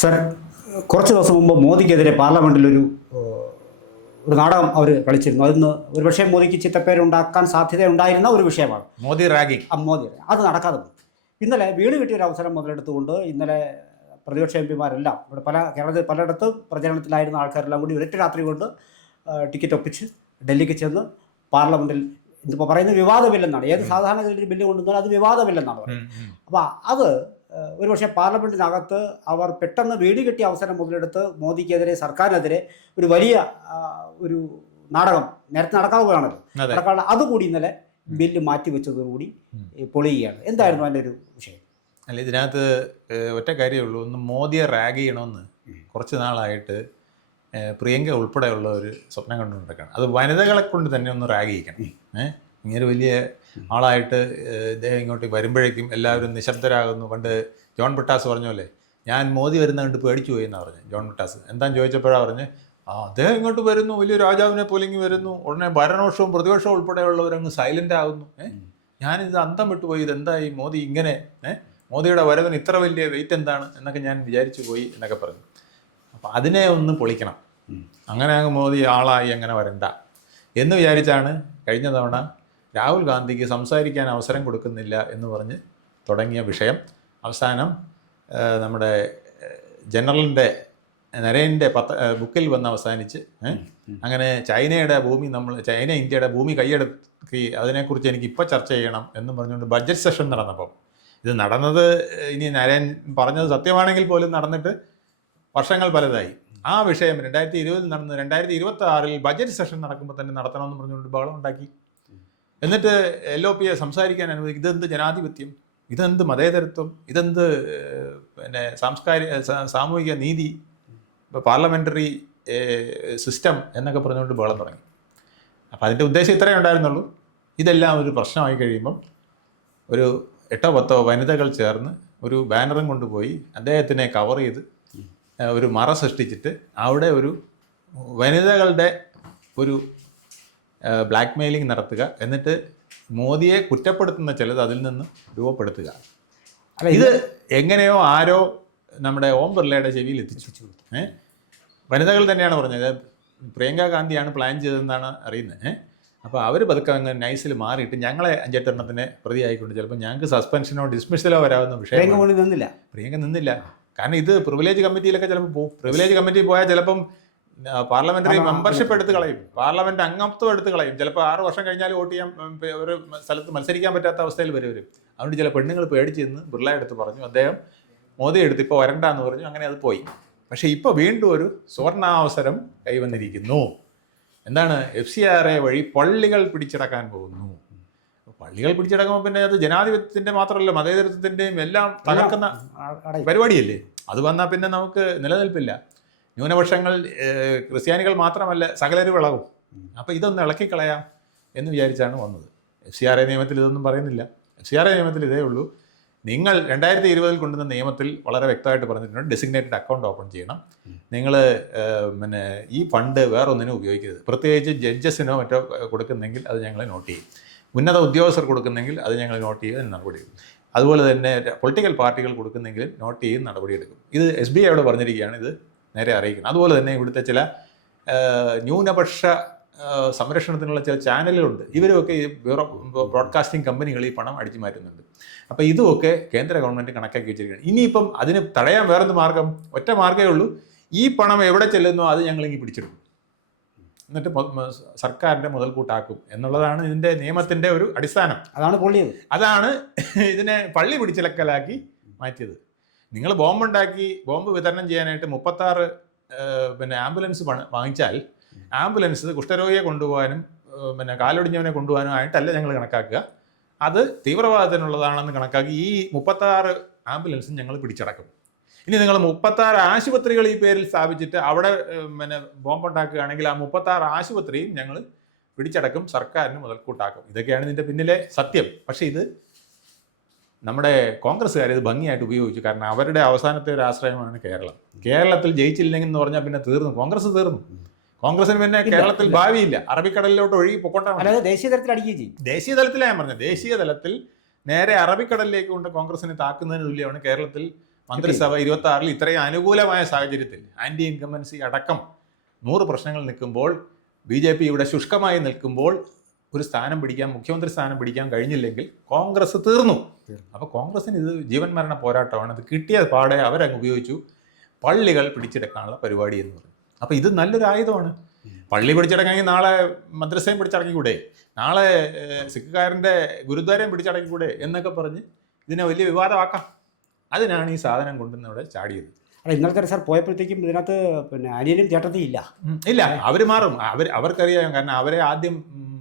Sir, കുറച്ച് ദിവസം മുമ്പ് മോദിക്കെതിരെ പാർലമെൻറ്റിലൊരു നാടകം അവർ കളിച്ചിരുന്നു. അതിന്ന് ഒരുപക്ഷെ മോദിക്ക് ചിത്തപ്പേരുണ്ടാക്കാൻ സാധ്യതയുണ്ടായിരുന്ന ഒരു വിഷയമാണ് മോദി റാഗിങ്. മോദി അത് നടക്കാതെ പോയി. ഇന്നലെ വീട് കിട്ടിയൊരു അവസരം മുതലെടുത്തുകൊണ്ട് ഇന്നലെ പ്രതിപക്ഷ എം പിമാരെല്ലാം ഇവിടെ കേരളത്തിൽ പലയിടത്തും പ്രചരണത്തിലായിരുന്ന ആൾക്കാരെല്ലാം കൂടി ഒരൊറ്റ രാത്രി കൊണ്ട് ടിക്കറ്റ് ഒപ്പിച്ച് ഡൽഹിക്ക് ചെന്ന് പാർലമെൻറ്റിൽ ഇതിപ്പോൾ പറയുന്നത് വിവാദമില്ലെന്നാണ്. ഏത് സാധാരണഗതിയിൽ ബില്ല് കൊണ്ടുവന്നാൽ അത് വിവാദമില്ലെന്നാണ് പറയുന്നത്. അപ്പോൾ അത് ഒരുപക്ഷെ പാർലമെൻറ്റിനകത്ത് അവർ പെട്ടെന്ന് വീട് കിട്ടിയ അവസരം മുതലെടുത്ത് മോദിക്കെതിരെ, സർക്കാരിനെതിരെ ഒരു വലിയ ഒരു നാടകം നേരത്തെ നടക്കാവുകയാണല്ലോ, നടക്കാനുള്ള അതുകൂടി ഇന്നലെ ബില്ല് മാറ്റിവെച്ചതോടുകൂടി പൊളിയുകയാണ്. എന്തായിരുന്നു അതിൻ്റെ ഒരു വിഷയം? അല്ല, ഇതിനകത്ത് ഒറ്റ കാര്യമേ ഉള്ളൂ. ഒന്ന് മോദിയെ റാഗ് ചെയ്യണമെന്ന് കുറച്ച് നാളായിട്ട് പ്രിയങ്ക ഉൾപ്പെടെയുള്ള ഒരു സ്വപ്നം കണ്ടുകൊണ്ടിരിക്കുകയാണ്. അത് വനിതകളെ കൊണ്ട് തന്നെ ഒന്ന് റാഗ് ചെയ്യിക്കണം. ഇങ്ങനെ വലിയ ആളായിട്ട് ഇദ്ദേഹം ഇങ്ങോട്ട് വരുമ്പോഴേക്കും എല്ലാവരും നിശബ്ദരാകുന്നു. പണ്ട് ജോൺ ബ്രിട്ടാസ് പറഞ്ഞല്ലേ, ഞാൻ മോദി വരുന്ന കണ്ട് പേടിച്ചു പോയി എന്നാണ് പറഞ്ഞത്. ജോൺ ബ്രിട്ടാസ് എന്താന്ന് ചോദിച്ചപ്പോഴാണ് പറഞ്ഞ്, അദ്ദേഹം ഇങ്ങോട്ട് വരുന്നു, വലിയ രാജാവിനെ പോലെങ്കിൽ വരുന്നു, ഉടനെ ഭരണപക്ഷവും പ്രതിപക്ഷവും ഉൾപ്പെടെയുള്ളവരങ്ങ് സൈലൻ്റ് ആകുന്നു. ഞാനിത് അന്തം വിട്ടുപോയി, ഇതെന്തായി മോദി ഇങ്ങനെ, മോദിയുടെ വരവിന് ഇത്ര വലിയ വെയിറ്റ് എന്താണ് എന്നൊക്കെ ഞാൻ വിചാരിച്ചു പോയി എന്നൊക്കെ പറഞ്ഞു. അപ്പം അതിനെ ഒന്ന് പൊളിക്കണം. അങ്ങനെ അങ്ങ് മോദി ആളായി അങ്ങനെ വരണ്ട എന്ന് വിചാരിച്ചാണ് കഴിഞ്ഞ തവണ രാഹുൽ ഗാന്ധിക്ക് സംസാരിക്കാൻ അവസരം കൊടുക്കുന്നില്ല എന്ന് പറഞ്ഞ് തുടങ്ങിയ വിഷയം അവസാനം നമ്മുടെ ജനറലിൻ്റെ നരേൻ്റെ ബുക്കിൽ വന്ന് അവസാനിച്ച് അങ്ങനെ ചൈനയുടെ ഭൂമി ചൈന ഇന്ത്യയുടെ ഭൂമി കൈയടക്കി അതിനെക്കുറിച്ച് എനിക്ക് ഇപ്പോൾ ചർച്ച ചെയ്യണം എന്നും പറഞ്ഞുകൊണ്ട് ബഡ്ജറ്റ് സെഷൻ നടന്നപ്പം, ഇത് നടന്നത് ഇനി നരേൻ പറഞ്ഞത് സത്യമാണെങ്കിൽ പോലും നടന്നിട്ട് വർഷങ്ങൾ പലതായി. ആ വിഷയം 2020 നടന്ന് 2026 ബഡ്ജറ്റ് സെഷൻ നടക്കുമ്പോൾ തന്നെ നടത്തണമെന്ന് പറഞ്ഞുകൊണ്ട് ബഹളം ഉണ്ടാക്കി. എന്നിട്ട് LOPയെ സംസാരിക്കാൻ അനുവദിക്കും. ഇതെന്ത് ജനാധിപത്യം, ഇതെന്ത് മതേതരത്വം, ഇതെന്ത് പിന്നെ സാമൂഹിക നീതി, പാർലമെൻ്ററി സിസ്റ്റം എന്നൊക്കെ പറഞ്ഞുകൊണ്ട് ബഹളം തുടങ്ങി. അപ്പോൾ അതിൻ്റെ ഉദ്ദേശം ഇത്രയേ ഉണ്ടായിരുന്നുള്ളൂ. ഇതെല്ലാം ഒരു പ്രശ്നമായി കഴിയുമ്പം ഒരു 8-10 വനിതകൾ ചേർന്ന് ഒരു ബാനറും കൊണ്ടുപോയി അദ്ദേഹത്തിനെ കവർ ചെയ്ത് ഒരു മറ സൃഷ്ടിച്ചിട്ട് അവിടെ ഒരു വനിതകളുടെ ഒരു ബ്ലാക്ക് മെയിലിംഗ് നടത്തുക, എന്നിട്ട് മോദിയെ കുറ്റപ്പെടുത്തുന്ന ചിലത് അതിൽ നിന്ന് രൂപപ്പെടുത്തുക. അല്ല, ഇത് എങ്ങനെയോ ആരോ നമ്മുടെ ഓം ബിർളയുടെ ചെവിയിൽ എത്തിച്ചു. വനിതകൾ തന്നെയാണ് പറഞ്ഞത്. പ്രിയങ്ക ഗാന്ധിയാണ് പ്ലാൻ ചെയ്തതെന്നാണ് അറിയുന്നത്. അപ്പോൾ അവർ പതുക്കെ അങ്ങ് നൈസിൽ മാറിയിട്ട് ഞങ്ങളെ 5-8 എണ്ണത്തിനെ പ്രതിയായിക്കൊണ്ട് ചിലപ്പോൾ ഞങ്ങൾക്ക് സസ്പെൻഷനോ ഡിസ്മിഷലോ വരാവുന്ന വിഷയം. പ്രിയങ്ക നിന്നില്ല. കാരണം ഇത് പ്രിവിലേജ് കമ്മിറ്റിയിലൊക്കെ ചിലപ്പോൾ പോകും. പ്രിവിലേജ് കമ്മിറ്റി പോയാൽ ചിലപ്പം പാർലമെന്ററി മെമ്പർഷിപ്പ് എടുത്ത് കളയും, പാർലമെന്റ് അംഗത്വം എടുത്ത് കളയും. ചിലപ്പോൾ 6 വർഷം കഴിഞ്ഞാൽ വോട്ട് ചെയ്യാൻ ഒരു സ്ഥലത്ത് മത്സരിക്കാൻ പറ്റാത്ത അവസ്ഥയിൽ വരും. അതുകൊണ്ട് ചില പെണ്ണുങ്ങൾ പേടിച്ച് നിന്ന് ബിർള എടുത്ത് പറഞ്ഞു, അദ്ദേഹം മോദി എടുത്ത് ഇപ്പോൾ വരണ്ടെന്ന് പറഞ്ഞു. അങ്ങനെ അത് പോയി. പക്ഷേ ഇപ്പോൾ വീണ്ടും ഒരു സുവർണാവസരം കൈവന്നിരിക്കുന്നു. എന്താണ്? FCRA വഴി പള്ളികൾ പിടിച്ചടക്കാൻ പോകുന്നു. പള്ളികൾ പിടിച്ചടക്കുമ്പോൾ പിന്നെ അത് ജനാധിപത്യത്തിൻ്റെ മാത്രമല്ല മതേതരത്വത്തിൻ്റെയും എല്ലാം തകർക്കുന്ന പരിപാടിയല്ലേ. അത് വന്നാൽ പിന്നെ നമുക്ക് നിലനിൽപ്പില്ല. ന്യൂനപക്ഷങ്ങൾ, ക്രിസ്ത്യാനികൾ മാത്രമല്ല സകലരും ഇളകും. അപ്പോൾ ഇതൊന്ന് ഇളക്കിക്കളയാം എന്ന് വിചാരിച്ചാണ് വന്നത്. FCRA നിയമത്തിൽ ഇതൊന്നും പറയുന്നില്ല. FCRA നിയമത്തിൽ ഇതേ ഉള്ളൂ. നിങ്ങൾ 2020 കൊണ്ടുവന്ന നിയമത്തിൽ വളരെ വ്യക്തമായിട്ട് പറഞ്ഞിട്ടുണ്ട്, ഡെസിഗ്നേറ്റഡ് അക്കൗണ്ട് ഓപ്പൺ ചെയ്യണം. നിങ്ങൾ പിന്നെ ഈ ഫണ്ട് വേറൊന്നിനും ഉപയോഗിക്കരുത്. പ്രത്യേകിച്ച് ജഡ്ജസിനോ മറ്റോ കൊടുക്കുന്നെങ്കിൽ അത് ഞങ്ങൾ നോട്ട് ചെയ്യും. ഉന്നത ഉദ്യോഗസ്ഥർ കൊടുക്കുന്നെങ്കിൽ അത് ഞങ്ങൾ നോട്ട് ചെയ്ത് നടപടിയെടുക്കും. അതുപോലെ തന്നെ പൊളിറ്റിക്കൽ പാർട്ടികൾ കൊടുക്കുന്നെങ്കിൽ നോട്ട് ചെയ്ത് നടപടിയെടുക്കും. ഇത് SBI അവിടെ പറഞ്ഞിരിക്കുകയാണ്, ഇത് നേരെ അറിയിക്കണം. അതുപോലെ തന്നെ ഇവിടുത്തെ ചില ന്യൂനപക്ഷ സംരക്ഷണത്തിനുള്ള ചില ചാനലുകളുണ്ട്. ഇവരൊക്കെ ഈ ബ്രോഡ്കാസ്റ്റിംഗ് കമ്പനികൾ ഈ പണം അടിച്ചു മാറ്റുന്നുണ്ട്. അപ്പോൾ ഇതുമൊക്കെ കേന്ദ്ര ഗവൺമെൻറ് കണക്കാക്കി വെച്ചിരിക്കുകയാണ്. ഇനിയിപ്പം അതിന് തടയാൻ വേറൊരു മാർഗം, ഒറ്റ മാർഗ്ഗമേ ഉള്ളൂ. ഈ പണം എവിടെ ചെല്ലുന്നോ അത് ഞങ്ങളിങ്ങി പിടിച്ചെടുക്കും, എന്നിട്ട് സർക്കാരിൻ്റെ മുതൽക്കൂട്ടാക്കും എന്നുള്ളതാണ് ഇതിൻ്റെ നിയമത്തിൻ്റെ ഒരു അടിസ്ഥാനം. അതാണ് പൊള്ളിയത്. അതാണ് ഇതിനെ പള്ളി പിടിച്ചിലക്കലാക്കി മാറ്റിയത്. നിങ്ങൾ ബോംബുണ്ടാക്കി ബോംബ് വിതരണം ചെയ്യാനായിട്ട് 36 പിന്നെ ആംബുലൻസ് വാങ്ങിച്ചാൽ ആംബുലൻസ് കുഷ്ഠരോഗിയെ കൊണ്ടുപോകാനും പിന്നെ കാലൊടിഞ്ഞവനെ കൊണ്ടുപോകാനും ആയിട്ടല്ല ഞങ്ങൾ കണക്കാക്കുക. അത് തീവ്രവാദത്തിനുള്ളതാണെന്ന് കണക്കാക്കി ഈ 36 ആംബുലൻസും ഞങ്ങൾ പിടിച്ചടക്കും. ഇനി നിങ്ങൾ 36 ആശുപത്രികൾ ഈ പേരിൽ സ്ഥാപിച്ചിട്ട് അവിടെ പിന്നെ ബോംബുണ്ടാക്കുകയാണെങ്കിൽ ആ 36 ആശുപത്രിയും ഞങ്ങൾ പിടിച്ചടക്കും, സർക്കാരിന് മുതൽക്കൂട്ടാക്കും. ഇതൊക്കെയാണ് ഇതിൻ്റെ പിന്നിലെ സത്യം. പക്ഷേ ഇത് നമ്മുടെ കോൺഗ്രസ്സുകാർ ഇത് ഭംഗിയായിട്ട് ഉപയോഗിച്ചു. കാരണം അവരുടെ അവസാനത്തെ ഒരു ആശ്രയമാണ് കേരളം. കേരളത്തിൽ ജയിച്ചില്ലെങ്കിൽ എന്ന് പറഞ്ഞാൽ പിന്നെ തീർന്നു, കോൺഗ്രസ് തീർന്നു. കോൺഗ്രസിന് പിന്നെ കേരളത്തിൽ ഭാവിയില്ല. അറബിക്കടലിലോട്ട് ഒഴുകി പൊക്കോണ്ടാണ്. ദേശീയ തലത്തിൽ അടിക്കുകയും ചെയ്യും. ദേശീയ തലത്തിലാണ് ഞാൻ പറഞ്ഞത്. ദേശീയ തലത്തിൽ നേരെ അറബിക്കടലിലേക്ക് കൊണ്ട് കോൺഗ്രസിനെ താക്കുന്നതിന് തുല്യമാണ് കേരളത്തിൽ മന്ത്രിസഭ 26-ൽ ഇത്രയും അനുകൂലമായ സാഹചര്യത്തിൽ ആന്റി ഇൻകംബൻസി അടക്കം 100 പ്രശ്നങ്ങൾ നിൽക്കുമ്പോൾ BJP ഇവിടെ ശുഷ്കമായി നിൽക്കുമ്പോൾ ഒരു സ്ഥാനം പിടിക്കാൻ, മുഖ്യമന്ത്രി സ്ഥാനം പിടിക്കാൻ കഴിഞ്ഞില്ലെങ്കിൽ കോൺഗ്രസ് തീർന്നു. അപ്പോൾ കോൺഗ്രസിന് ഇത് ജീവൻ മരണ പോരാട്ടമാണ്. ഇത് കിട്ടിയ പാടെ അവരങ്ങ് ഉപയോഗിച്ചു പള്ളികൾ പിടിച്ചെടുക്കാനുള്ള പരിപാടി എന്ന് പറഞ്ഞു. അപ്പോൾ ഇത് നല്ലൊരു ആയുധമാണ്. പള്ളി പിടിച്ചടക്കണമെങ്കിൽ നാളെ മദ്രസയും പിടിച്ചടക്കിക്കൂടെ, നാളെ സിഖുകാരൻ്റെ ഗുരുദ്വാരയും പിടിച്ചടക്കിക്കൂടെ എന്നൊക്കെ പറഞ്ഞ് ഇതിനെ വലിയ വിവാദമാക്കാം. അതിനാണ് ഈ സാധനം കൊണ്ടുവന്ന് ഇവിടെ ചാടിയത്. അല്ല, ഇന്നലത്തെ സാർ പോയപ്പോഴത്തേക്കും ഇതിനകത്ത് പിന്നെ അനിയനും ചേട്ടത്തിയും ഇല്ല. ഇല്ല, അവർ മാറും. അവർക്കറിയാം. കാരണം അവരെ ആദ്യം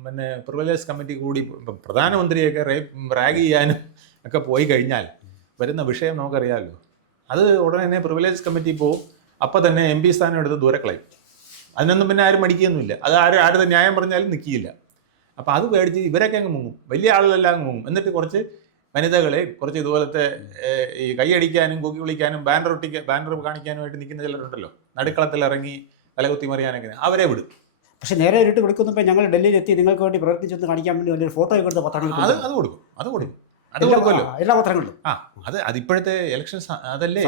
പിന്നെ പ്രിവിലേജ് കമ്മിറ്റി കൂടി പ്രധാനമന്ത്രിയൊക്കെ റാഗ് ചെയ്യാനും ഒക്കെ പോയി കഴിഞ്ഞാൽ വരുന്ന വിഷയം നമുക്കറിയാമല്ലോ. അത് ഉടനെ തന്നെ പ്രിവിലേജ് കമ്മിറ്റി പോവും. അപ്പം തന്നെ MP സ്ഥാനം എടുത്ത് ദൂരെ കളയും. അതിനൊന്നും പിന്നെ ആരും മടിക്കുകയൊന്നുമില്ല. അത് ആരും ന്യായം പറഞ്ഞാലും നിൽക്കില്ല. അപ്പോൾ അത് പേടിച്ച് ഇവരൊക്കെ അങ്ങ് മുങ്ങും, വലിയ ആളുകളെല്ലാം അങ്ങ് മുങ്ങും. എന്നിട്ട് കുറച്ച് വനിതകളെ, കുറച്ച് ഇതുപോലത്തെ ഈ കൈയടിക്കാനും കൂക്കി വിളിക്കാനും ബാനർ കാണിക്കാനുമായിട്ട് നിൽക്കുന്ന ചിലരുണ്ടല്ലോ, നടുക്കളത്തിൽ ഇറങ്ങി തലകുത്തി മറിയാനൊക്കെ, അവരെ വിടും. പക്ഷെ നേരെ ഇരുട്ട് വിളിക്കുന്നപ്പോൾ ഞങ്ങൾ ഡൽഹിയിൽ എത്തി നിങ്ങൾക്ക് വേണ്ടി പ്രവർത്തിച്ചെന്ന് കാണിക്കാൻ വേണ്ടി വലിയൊരു ഫോട്ടോ കൊടുത്ത പത്രങ്ങൾ അത് കൊടുക്കുമല്ലോ എല്ലാ പത്രങ്ങളിലും. അതിപ്പോഴത്തെ ഇലക്ഷൻ അതല്ലേ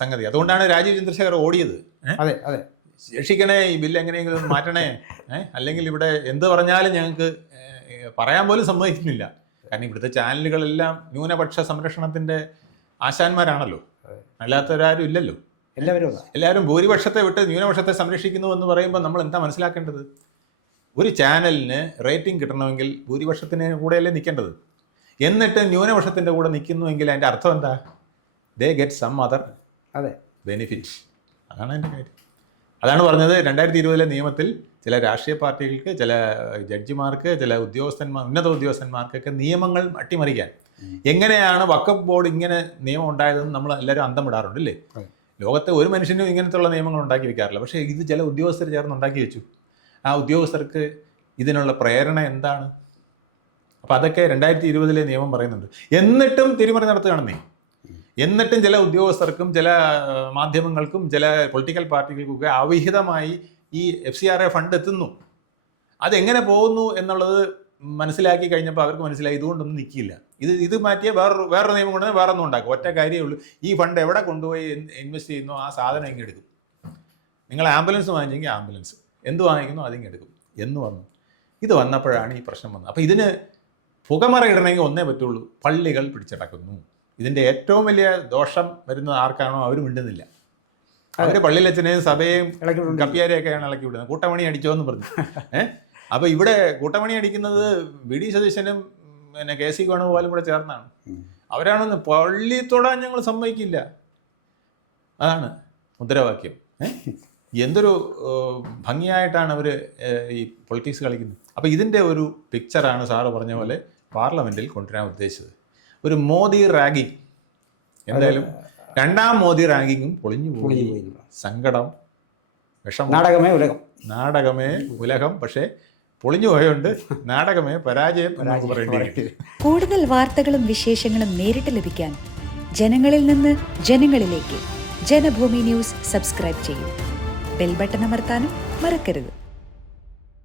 സംഗതി. അതുകൊണ്ടാണ് രാജീവ് ചന്ദ്രശേഖർ ഓടിയത്. അതെ അതെ, രക്ഷിക്കണേ, ഈ ബില്ല് എങ്ങനെയെങ്കിലും മാറ്റണേ, അല്ലെങ്കിൽ ഇവിടെ എന്ത് പറഞ്ഞാലും ഞങ്ങൾക്ക് പറയാൻ പോലും സമ്മതിക്കുന്നില്ല. കാരണം ഇവിടുത്തെ ചാനലുകളെല്ലാം ന്യൂനപക്ഷ സംരക്ഷണത്തിൻ്റെ ആശാന്മാരാണല്ലോ, അല്ലാത്തവരാരും ഇല്ലല്ലോ. എല്ലാവരും ഭൂരിപക്ഷത്തെ വിട്ട് ന്യൂനപക്ഷത്തെ സംരക്ഷിക്കുന്നു എന്ന് പറയുമ്പോൾ നമ്മൾ എന്താ മനസ്സിലാക്കേണ്ടത്? ഒരു ചാനലിന് റേറ്റിംഗ് കിട്ടണമെങ്കിൽ ഭൂരിപക്ഷത്തിന് കൂടെയല്ലേ നിൽക്കേണ്ടത്. എന്നിട്ട് ന്യൂനപക്ഷത്തിൻ്റെ കൂടെ നിൽക്കുന്നുവെങ്കിൽ അതിൻ്റെ അർത്ഥം എന്താ? They get some other benefit. അതാണ് എൻ്റെ കാര്യം. അതാണ് പറഞ്ഞത് 2020 നിയമത്തിൽ ചില രാഷ്ട്രീയ പാർട്ടികൾക്ക്, ചില ജഡ്ജിമാർക്ക്, ചില ഉന്നത ഉദ്യോഗസ്ഥന്മാർക്കൊക്കെ നിയമങ്ങൾ അട്ടിമറിക്കാൻ. എങ്ങനെയാണ് വഖഫ് ബോർഡ് ഇങ്ങനെ നിയമം ഉണ്ടായതെന്ന് നമ്മൾ എല്ലാവരും അന്തം വിടാറുണ്ട് അല്ലേ? ലോകത്തെ ഒരു മനുഷ്യനും ഇങ്ങനത്തുള്ള നിയമങ്ങൾ ഉണ്ടാക്കി വെക്കാറില്ല. പക്ഷേ ഇത് ചില ഉദ്യോഗസ്ഥർ ചേർന്ന് ഉണ്ടാക്കി വെച്ചു. ആ ഉദ്യോഗസ്ഥർക്ക് ഇതിനുള്ള പ്രേരണ എന്താണ്? അപ്പോൾ അതൊക്കെ 2020 നിയമം പറയുന്നുണ്ട്. എന്നിട്ടും തിരിമറി നടത്തുകയാണെന്നേ. എന്നിട്ടും ചില ഉദ്യോഗസ്ഥർക്കും ചില മാധ്യമങ്ങൾക്കും ചില പൊളിറ്റിക്കൽ പാർട്ടികൾക്കൊക്കെ അവിഹിതമായി ഈ FCRA ഫണ്ട് എത്തുന്നു. അതെങ്ങനെ പോകുന്നു എന്നുള്ളത് മനസ്സിലാക്കി കഴിഞ്ഞപ്പോൾ അവർക്ക് മനസ്സിലായി ഇതുകൊണ്ടൊന്നും നിൽക്കില്ല. ഇത് മാറ്റിയ വേറൊരു നിയമം കൊണ്ട് വേറൊന്നും ഉണ്ടാക്കും. ഒറ്റ കാര്യമേ ഉള്ളൂ, ഈ ഫണ്ട് എവിടെ കൊണ്ടുപോയി ഇൻവെസ്റ്റ് ചെയ്യുന്നു ആ സാധനം ഇങ്ങ് എടുക്കും. നിങ്ങൾ ആംബുലൻസ് വാങ്ങിച്ചെങ്കിൽ ആംബുലൻസ്, എന്ത് വാങ്ങിക്കുന്നു അതിങ്ങ് എടുക്കും എന്ന് വന്നു. ഇത് വന്നപ്പോഴാണ് ഈ പ്രശ്നം വന്നത്. അപ്പോൾ ഇതിന് പുകമറ ഇടണമെങ്കിൽ ഒന്നേ പറ്റുള്ളൂ, പള്ളികൾ പിടിച്ചടക്കുന്നു. ഇതിൻ്റെ ഏറ്റവും വലിയ ദോഷം വരുന്നത് ആർക്കാണോ അവർ മിണ്ടുന്നില്ല. അവർ പള്ളിയിലച്ഛനെയും സഭയെയും കപ്പിയാരെയൊക്കെയാണ് ഇളക്കി വിടുന്നത്. കൂട്ടമണി അടിച്ചോ എന്ന് പറഞ്ഞു. അപ്പോൾ ഇവിടെ കൂട്ടമണി അടിക്കുന്നത് VD സതീശനും പിന്നെ KC വേണുഗോപാലും കൂടെ ചേർന്നാണ്. അവരാണെന്ന് പള്ളി തൊടാൻ ഞങ്ങൾ സമ്മതിക്കില്ല, അതാണ് മുദ്രാവാക്യം. എന്തൊരു ഭംഗിയായിട്ടാണ് അവർ ഈ പൊളിറ്റിക്സ് കളിക്കുന്നത്. അപ്പോൾ ഇതിൻ്റെ ഒരു പിക്ചറാണ് സാറ് പറഞ്ഞ പോലെ പാർലമെൻറ്റിൽ കൊണ്ടുവരാൻ ഉദ്ദേശിച്ചത്. ഒരു മോദി റാഗിങ്. എന്തായാലും രണ്ടാം മോദി റാഗിങ്ങും പൊളിഞ്ഞു പോയി. സങ്കടം, വിഷമം. നാടകമേ ഉലകം. പക്ഷേ പൊളിഞ്ഞു പോയോണ്ട് നാടകമേ പരാജയം എന്ന് പറയേണ്ടി. കൂടുതൽ വാർത്തകളും വിശേഷങ്ങളും നേരിട്ട് ലഭിക്കാൻ ജനങ്ങളിൽ നിന്ന് ജനങ്ങളിലേക്ക് ജനഭൂമി ന്യൂസ് സബ്സ്ക്രൈബ് ചെയ്യൂ. ബെൽ ബട്ടൺ അമർത്താനും മറക്കരുത്.